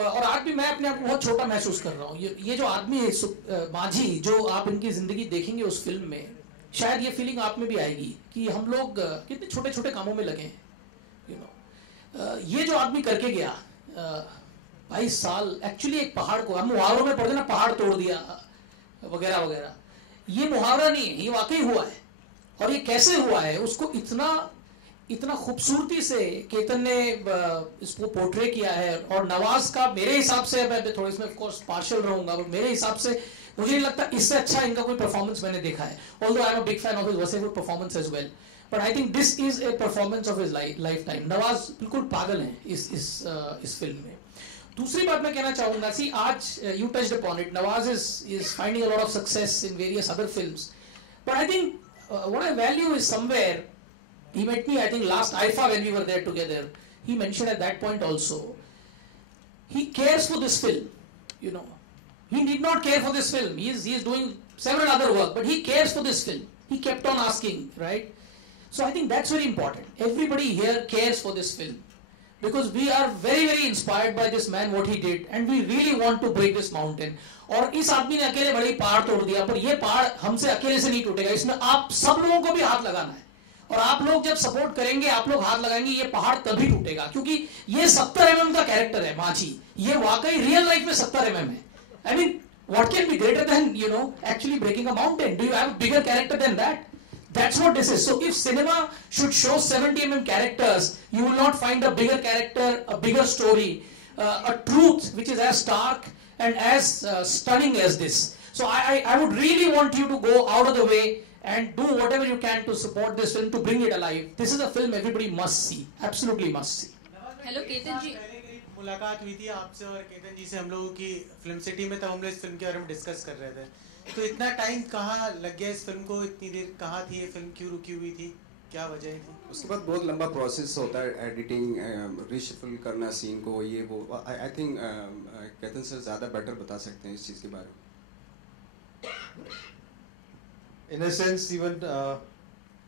और आज भी मैं अपने आप को बहुत छोटा महसूस कर रहा हूँ। ये जो आदमी है माझी, जो आप इनकी जिंदगी देखेंगे उस फिल्म में, शायद ये फीलिंग आप में भी आएगी कि हम लोग कितने छोटे छोटे कामों में लगे हैं, यू नो। ये जो आदमी करके गया 22 साल, एक्चुअली एक पहाड़ को, हम मुहावरों में पढ़ते ना, पहाड़ तोड़ दिया वगैरह वगैरह, ये मुहावरा नहीं है, ये वाकई हुआ है। और ये कैसे हुआ है उसको इतना खूबसूरती से केतन ने इसको पोर्ट्रे किया है। और नवाज का मेरे हिसाब से, मैं थोड़ा इसमें ऑफ कोर्स पार्शियल रहूंगा, बट मेरे हिसाब से मुझे नहीं लगता इससे अच्छा इनका कोई परफॉर्मेंस मैंने देखा है। Although I am a big fan of his Wasseypur performance as well, but I think this is a performance of his lifetime. Nawaz बिल्कुल पागल हैं इस फिल्म में। दूसरी बात मैं कहना चाहूंगा, सी आज you touched upon it, Nawaz is finding a lot of success in various other films, but I think what I value is somewhere, he met me I think last IFA when we were there together, he mentioned at that point also, he cares for this film, you know. He did not care for this film, he is doing several other work, but he cares for this film. He kept on asking, right? So I think that's very important. Everybody here cares for this film because we are very very inspired by this man, what he did, and we really want to break this mountain. और इस आदमी ने अकेले बड़ी पहाड़ तोड़ दिया, पर ये पहाड़ हमसे अकेले से नहीं टूटेगा, इसमें आप सब लोगों को भी हाथ लगाना है। और आप लोग जब सपोर्ट करेंगे, आप लोग हाथ लगाएंगे, ये पहाड़ तभी टूटेगा। क्योंकि ये 70 mm का कैरेक्टर है माझी, ये वाकई रियल लाइफ में 70 mm है। I mean what can be greater than, you know, actually breaking a mountain? Do you have bigger character than that? That's what this is. So if cinema should show 70 mm characters, you will not find a bigger character, a bigger story, a truth which is as stark and as stunning as this. So I would really want you to go out of the way and do whatever you can to support this film, to bring it alive. This is a film everybody must see, absolutely must see. Hello Ketan ji, मुलाकात हुई थी आपसे और केतन जी से हम लोगों की film city में, तब हम लोग इस फिल्म के बारे में डिस्कस कर रहे थे। तो इतना टाइम कहाँ लग गया इस फिल्म को, इतनी देर कहाँ थी ये फिल्म, क्यों रुकी हुई थी, क्या वजह थी? उसके बाद बहुत लंबा प्रोसेस होता है, एडिटिंग, रीशफल करना सीन को, ये वो। आई थिंक केतन सर ज़्यादा बेटर बता सकते हैं इस चीज़ के बारे में। In a sense, even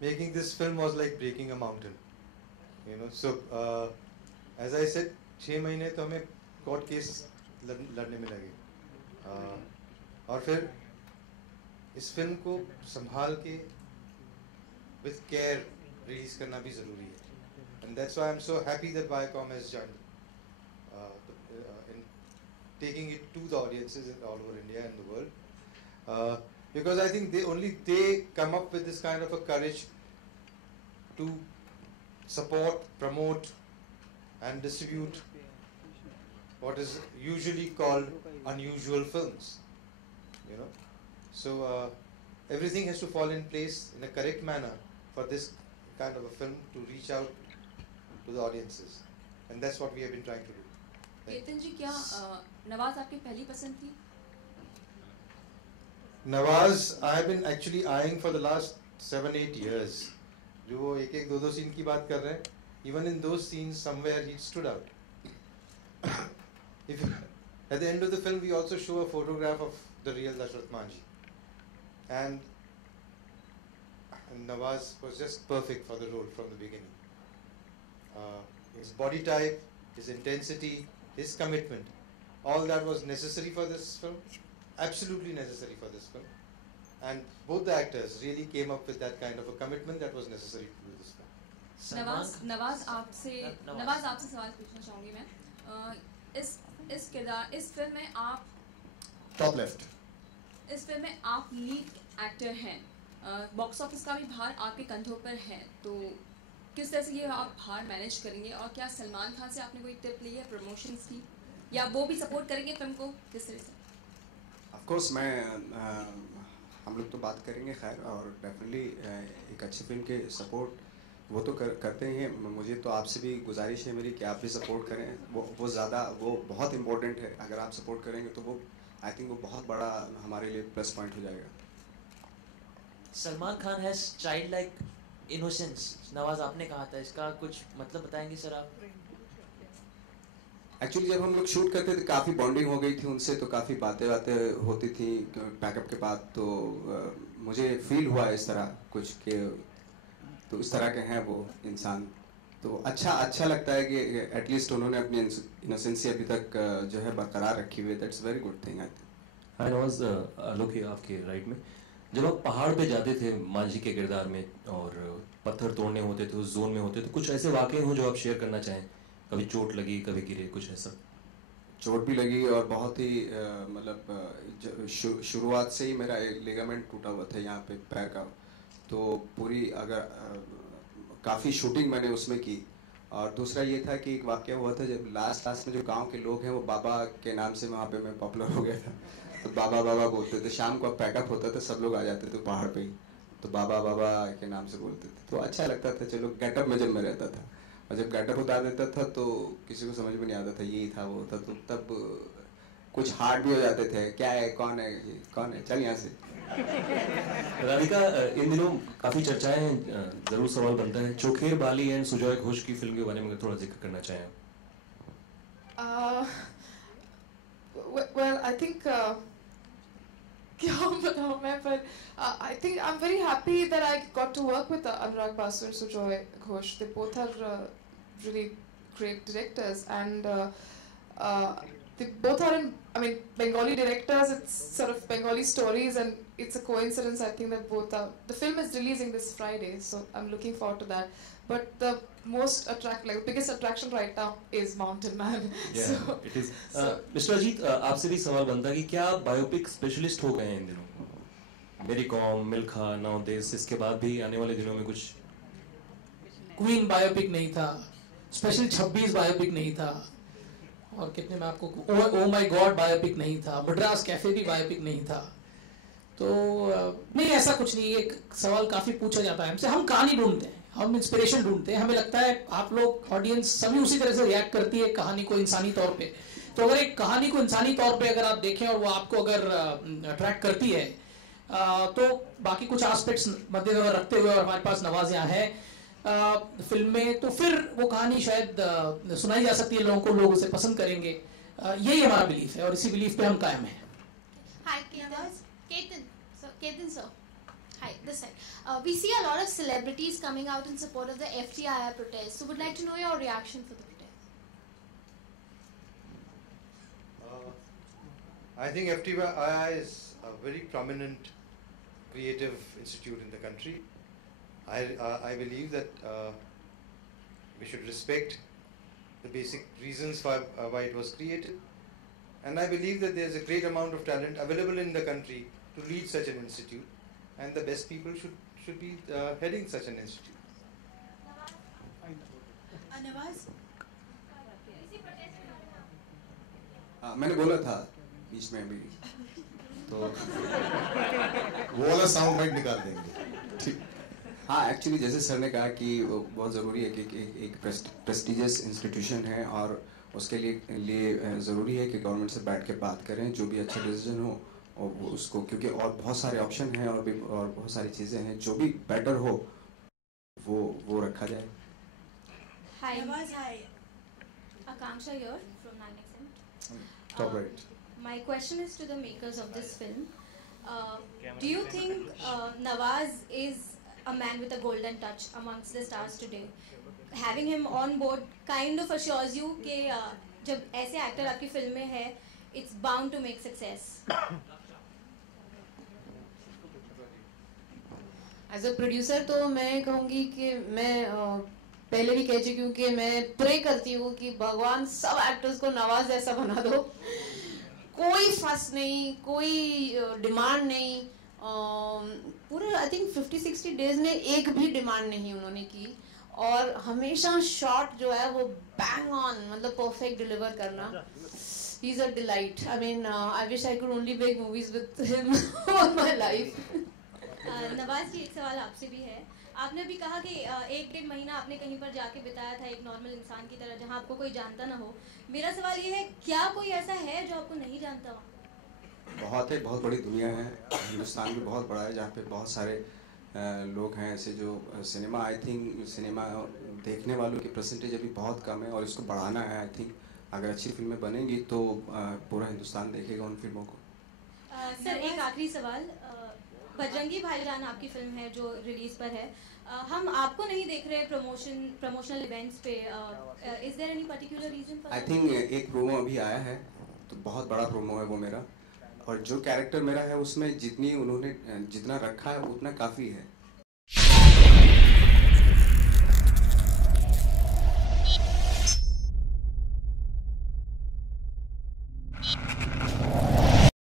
making this film was like breaking a mountain, you know. So as I said, 6 महीने तो हमें कोर्ट केस लड़ने में लगे, और फिर इस फिल्म को संभाल के with care रिलीज करना भी ज़रूरी है, and that's why I'm so happy that Viacom has joined in taking it to the audiences all over India and the world. Because I think they come up with this kind of a courage to support, promote, and distribute what is usually called unusual films, you know. So everything has to fall in place in a correct manner for this kind of a film to reach out to the audiences, and that's what we have been trying to do. Ketan जी, क्या नवाज आपकी पहली पसंद थी? Nawaz, I have been actually eyeing for the last 7-8 years. जो वो एक एक दो सीन की बात कर रहे हैं, even in those scenes somewhere he stood out. If at the end of the film we also show a photograph of the real Dashrath Manjhi, and Nawaz was just perfect for the role from the beginning. His body type, his intensity, his commitment, all that was necessary for this film. Absolutely necessary for this film, and both the actors really came up with that kind of a commitment that was necessary to do this film. Nawaz आपसे सवाल पूछना चाहूँगी मैं। इस किरदार, इस film में आप टॉप लेफ्ट, इस फिल्म में आप लीड एक्टर हैं, बॉक्स ऑफिस का भी भार आपके कंधों पर है, तो किस तरह से ये आप भार मैनेज करेंगे? और क्या सलमान खान से आपने कोई टिप ली है प्रमोशंस की, या वो भी सपोर्ट करेंगे फिल्म को किस तरह से? ऑफ कोर्स हम लोग तो बात करेंगे खैर, और डेफिनेटली एक अच्छी फिल्म के सपोर्ट वो तो करते ही हैं। मुझे तो आपसे भी गुजारिश है मेरी कि आप भी सपोर्ट करें, वो बहुत इम्पोर्टेंट है। अगर आप सपोर्ट करेंगे तो वो आई थिंक वो बहुत बड़ा हमारे लिए प्लस पॉइंट हो जाएगा। Salman Khan has child like innocence, Nawaz आपने कहा था, इसका कुछ मतलब बताएंगे सर आप? एक्चुअली जब हम लोग शूट करते थे काफ़ी बॉन्डिंग हो गई थी उनसे, तो काफ़ी बातें होती थी पैकअप के बाद, तो मुझे फील हुआ इस तरह कुछ कि तो इस तरह के हैं वो इंसान, तो अच्छा लगता है कि एटलीस्ट उन्होंने अपनी इनोसेंसी अभी तक जो है बरकरार रखी हुई है. That's very good thing I think. हाँ नवाज, आलोक है आपके राइट में. जब आप पहाड़ पे जाते थे मांझी के किरदार में और पत्थर तोड़ने होते थे, उस जोन में होते थे, कुछ ऐसे वाक़े हो जो आप शेयर करना चाहें? कभी चोट लगी, कभी गिरे, कुछ ऐसा? चोट भी लगी और बहुत ही मतलब शुरुआत से ही मेरा लिगामेंट टूटा हुआ था यहाँ पे पैर का. तो पूरी काफ़ी शूटिंग मैंने उसमें की. और दूसरा ये था कि एक वाक़या हुआ था जब लास्ट में जो गांव के लोग हैं वो बाबा के नाम से वहाँ पे मैं पॉपुलर हो गया था. तो बाबा बोलते थे. शाम को पैकअप होता था, सब लोग आ जाते थे पहाड़ पे ही, तो बाबा के नाम से बोलते थे. तो अच्छा लगता था. चलो गेटअप में जब मैं रहता था और जब गेटअप उतार देता था तो किसी को समझ में नहीं आता था यही था वो था. तो तब कुछ हार्ड भी हो जाते थे. क्या है, कौन है, चल यहाँ से. राधिका, इन दिनों काफ़ी चर्चाएं हैं, ज़रूर सवाल बनता है, चोखेर बाली एंड सुजॉय घोष की फिल्म के बारे में थोड़ा जिक्र करना चाहें? Well, I think क्या बताऊँ मैं, पर I think I'm very happy that I got to work with Anurag Basu and Sujoy Ghosh. They both are really great directors, and they both are Bengali directors. It's sort of Bengali stories, and it's a coincidence, I think, that both are. The film is releasing this Friday, so I'm looking forward to that. But the biggest attraction right now is Mountain Man. Yeah, so, it is. Mister Ajit, आपसे भी सवाल बनता है कि क्या आप biopic specialist हो गए हैं इन दिनों? मेरी कॉम, मिल्खा, नाउ दिस, इसके बाद भी आने वाले दिनों में कुछ? क्वीन बायोपिक नहीं था, स्पेशल 26 बायोपिक नहीं था, और कितने में आपको ओ माय गॉड बायोपिक नहीं था, मद्रास कैफे भी बायोपिक नहीं था. तो नहीं, ऐसा कुछ नहीं. एक सवाल काफी पूछा जाता है हमसे. हम कहानी ढूंढते हैं, हम इंस्पिरेशन ढूंढते हैं. हमें लगता है आप लोग, ऑडियंस सभी उसी तरह से रिएक्ट करती है कहानी को इंसानी तौर पे. तो अगर एक कहानी को इंसानी तौर पे अगर आप देखें और वो आपको अगर अट्रैक्ट करती है, तो बाकी कुछ एस्पेक्ट्स मद्देनजर रखते हुए, और हमारे पास नवाज यहाँ है फिल्म में, तो फिर वो कहानी शायद सुनाई जा सकती है लोगों को, लोग उसे पसंद करेंगे. यही हमारा बिलीफ है और इसी बिलीफ पे हम कायम हैं. Hi, Ketan sir. Hi, this side. We see a lot of celebrities coming out in support of the FTII protest. So, would like to know your reaction for the protest. I think FTII is a very prominent creative institute in the country. I believe that we should respect the basic reasons for why it was created, and I believe that there is a great amount of talent available in the country to lead such an institute, and the best people should be heading such an institute. Nawaz? मैंने बोला था बीच में अभी, तो वो वाला sound bite निकाल देंगे. ठीक. हाँ, एक्चुअली जैसे सर ने कहा कि बहुत ज़रूरी है कि एक प्रेस्टिजियस इंस्टीट्यूशन है, और उसके लिए ज़रूरी है कि गवर्नमेंट से बैठ के बात करें, जो भी अच्छा डिसीजन हो और उसको, क्योंकि और बहुत सारे ऑप्शन हैं और बहुत सारी चीज़ें हैं, जो भी बेटर हो वो रखा जाए. Hi. Nawaz, hi. Akanksha here from 9XM. Top right. My question is to the makers of this film. Do you think Nawaz is a man with a golden touch amongst the stars today? Having him on board kind of assures you कि जब ऐसे actor आपकी film में है, it's bound to make success. As a producer तो मैं कहूँगी कि मैं पहले भी कह चुकी हूँ कि मैं प्रे करती हूँ कि भगवान सब एक्टर्स को नवाज जैसा बना दो. कोई फस नहीं, कोई डिमांड नहीं. पूरे आई थिंक 50-60 डेज में एक भी डिमांड नहीं उन्होंने की, और हमेशा शॉट जो है वो बैंग ऑन, मतलब परफेक्ट डिलीवर करना. He is a delight. I mean I wish I could only make movies with him all my life. Nawaz ji, एक सवाल आपसे भी है. आपने भी कहा कि 1-1.5 महीना आपने कहीं पर जाके बिताया था एक नॉर्मल इंसान की तरह, जहां आपको कोई जानता ना हो. मेरा सवाल ये है, क्या कोई ऐसा है जो आपको नहीं जानता हो? बहुत बड़ी दुनिया है. हिंदुस्तान भी बहुत बड़ा है, जहाँ पे बहुत सारे लोग हैं ऐसे जो सिनेमा, आई थिंक सिनेमा देखने वालों की परसेंटेज अभी बहुत कम है, और इसको बढ़ाना है. आई थिंक अगर अच्छी फिल्में बनेंगी तो पूरा हिंदुस्तान देखेगा उन फिल्मों को. सर, एक आखिरी सवाल. बजरंगी भाईजान आपकी फिल्म है जो रिलीज पर है, हम आपको नहीं देख रहे प्रमोशनल इवेंट्स पे, is there any particular reason for? I think एक प्रोमो अभी आया है, तो बहुत बड़ा प्रोमो है वो मेरा, और जो कैरेक्टर मेरा है उसमें जितना रखा है उतना काफ़ी है।